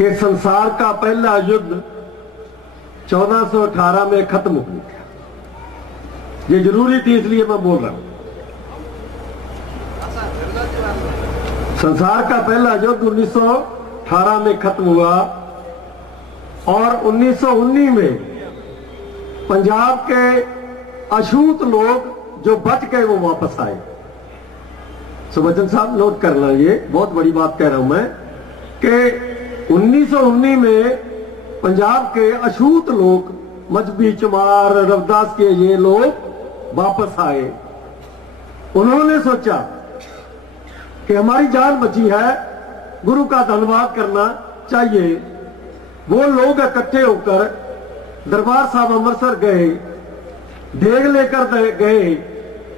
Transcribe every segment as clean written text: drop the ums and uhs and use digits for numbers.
कि संसार का पहला युद्ध 1418 में खत्म हो गया। ये जरूरी थी, इसलिए मैं बोल रहा हूं। संसार का पहला युद्ध 1918 में खत्म हुआ और 1919 में पंजाब के अछूत लोग जो बच गए वो वापस आए। सुबचन साहब नोट करना, ये बहुत बड़ी बात कह रहा हूं मैं कि 1919 में पंजाब के अछूत लोग, मजहबी चमार, रविदास के ये लोग वापस आए। उन्होंने सोचा कि हमारी जान बची है, गुरु का धन्यवाद करना चाहिए। वो लोग इकट्ठे होकर दरबार साहब अमृतसर गए, देग लेकर गए,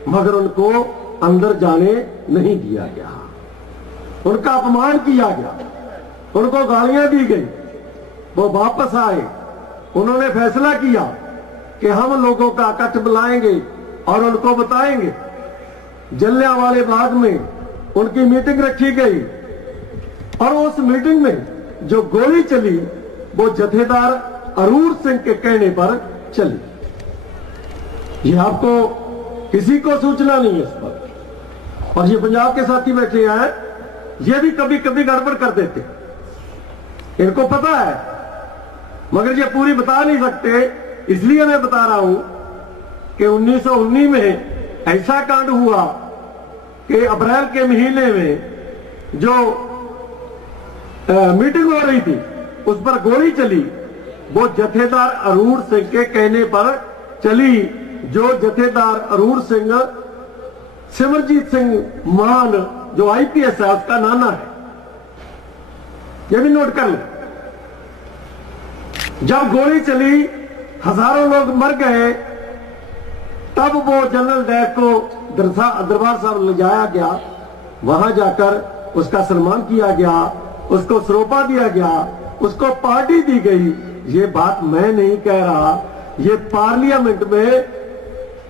मगर उनको अंदर जाने नहीं दिया गया। उनका अपमान किया गया, उनको गालियां दी गई। वो वापस आए। उन्होंने फैसला किया कि हम लोगों का इकट्ठ बुलाएंगे और उनको बताएंगे। जलियांवाले बाग में उनकी मीटिंग रखी गई और उस मीटिंग में जो गोली चली वो जथेदार अरूर सिंह के कहने पर चली। ये आपको किसी को सूचना नहीं है इस पर। और ये पंजाब के साथी बैठे हैं, ये भी कभी कभी गड़बड़ कर देते, इनको पता है, मगर ये पूरी बता नहीं सकते। इसलिए मैं बता रहा हूं कि 1919 में ऐसा कांड हुआ कि अप्रैल के महीने में जो मीटिंग हो रही थी उस पर गोली चली। वो जथेदार अरूर सिंह के कहने पर चली। जो जथेदार अरूर सिंह सिमरजीत सिंह मान जो आईपीएस है उसका नाना है, ये भी नोट कर लें। जब गोली चली, हजारों लोग मर गए, तब वो जनरल डायर को दरबार साहब ले जाया गया। वहां जाकर उसका सम्मान किया गया, उसको सरोपा दिया गया, उसको पार्टी दी गई। ये बात मैं नहीं कह रहा, ये पार्लियामेंट में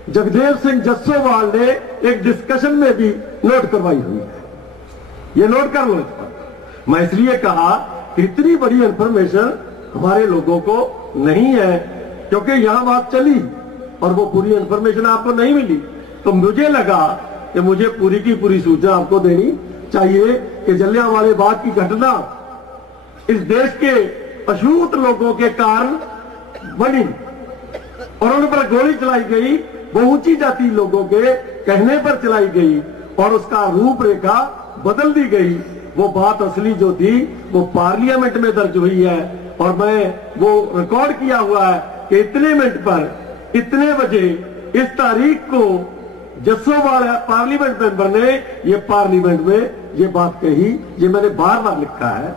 जगदेव सिंह जस्सोवाल ने एक डिस्कशन में भी नोट करवाई हुई है। ये नोट कर लो इस पर। मैं इसलिए कहा कि इतनी बड़ी इंफॉर्मेशन हमारे लोगों को नहीं है, क्योंकि यहां बात चली और वो पूरी इंफॉर्मेशन आपको नहीं मिली। तो मुझे लगा कि मुझे पूरी की पूरी सूचना आपको देनी चाहिए कि जलियांवाले बाग की घटना इस देश के अछूत लोगों के कारण बनी और उन पर गोली चलाई गई। वो ऊंची जाति लोगों के कहने पर चलाई गई और उसका रूपरेखा बदल दी गई। वो बात असली जो थी वो पार्लियामेंट में दर्ज हुई है और मैं वो रिकॉर्ड किया हुआ है कि इतने मिनट पर इतने बजे इस तारीख को जस्सोवाल पार्लियामेंट मेंबर ने ये पार्लियामेंट में ये बात कही। ये मैंने बार बार लिखा है।